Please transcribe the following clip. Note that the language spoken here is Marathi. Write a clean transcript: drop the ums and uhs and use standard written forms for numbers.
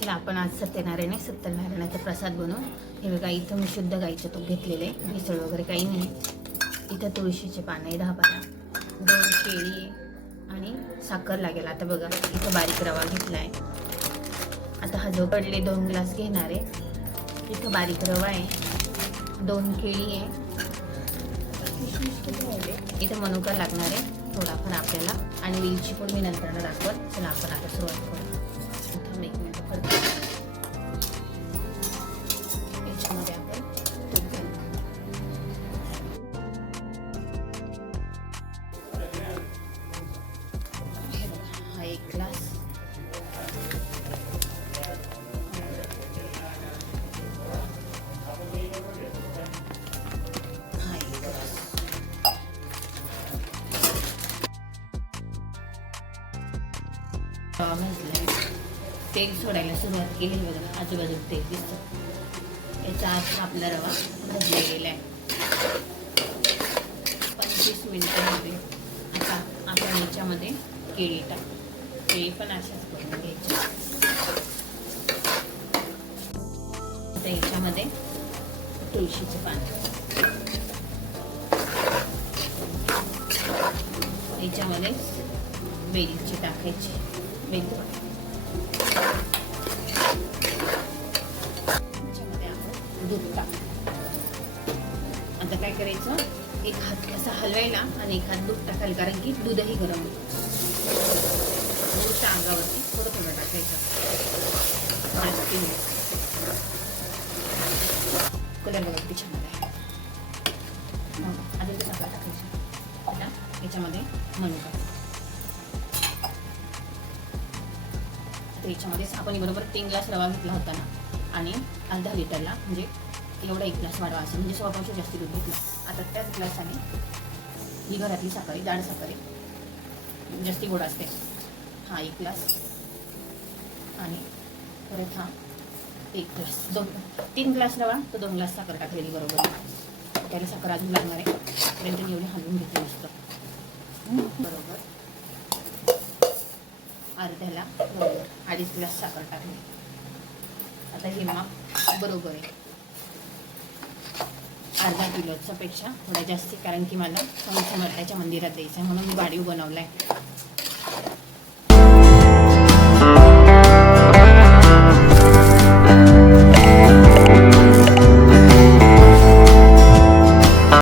चला आपण आज सत्यनारायणाचा प्रसाद बनवू. हे बघा, इथं मी शुद्ध गाईचं तूप घेतलेलं आहे, भेसळ वगैरे काही नाही. इथं तुळशीचे पानं आहे 10-12, 2 केळी आहे आणि साखर लागेल. आता बघा इथं बारीक रवा घेतला आहे. आता हा जो कडले 2 ग्लास घेणार आहे. इथं बारीक रवा आहे, 2 केळी आहे, इथं मनुका लागणार आहे थोडाफार आपल्याला, आणि वेलची पूड मी नंतर दाखवत. चला आपण आता सुरुवात करू. इथं 1 मिनिट करतो. याच्यामध्ये आपण तूप घालू. हा 1 ग्लास, तेल सोडायला सुरुवात केली बघा, आजूबाजूला तेल दिसतं. याच्या आत आपला रवा भाजला गेला आहे. 25 मिनिटांमध्ये आता आपण याच्यामध्ये केळी टाकू. केळी पण अशाच करून घ्यायची. आता याच्यामध्ये तुळशीचे पान, याच्यामध्ये वेलची टाकायची. वेलची दूध टाक. आता काय करायचं, एक हात असा हलवायला आणि एक हात दूध टाकायला, कारण की दूधही गरम होतं. दूधच्या अंगावरती थोडं थोडं टाकायचं. कलर बघा किती छान आहे. आता साखर टाकायची. आता याच्यामध्ये मनुका. आता याच्यामध्ये आपण बरोबर 3 ग्लास रवा घेतला होता ना, आणि अर्धा लिटरला म्हणजे एवढा 1 ग्लास वाढवा असेल, म्हणजे 1/4 जास्ती दूध घेतलं. आता त्याच ग्लासाने ही घरातली साखर आहे, जाड साखर आहे, जास्ती गोड असते. हा 1 ग्लास आणि परत हा 1 ग्लास, 3 ग्लास रवा तर 2 ग्लास साखर टाकलेली बरोबर. त्याला साखर अजून लागणार आहे, पर्यंत एवढी हलवून घेतली असतं बरोबर. अर्ध्याला बरोबर 2.5 ग्लास साखर टाकली. आता हे माप बरोबर आहे, अर्धा किलोच्या पेक्षा थोडा जास्ती, कारण की मला स्वामी समर्थाच्या मंदिरात द्यायचं आहे म्हणून मी वाढीव बनवला आहे.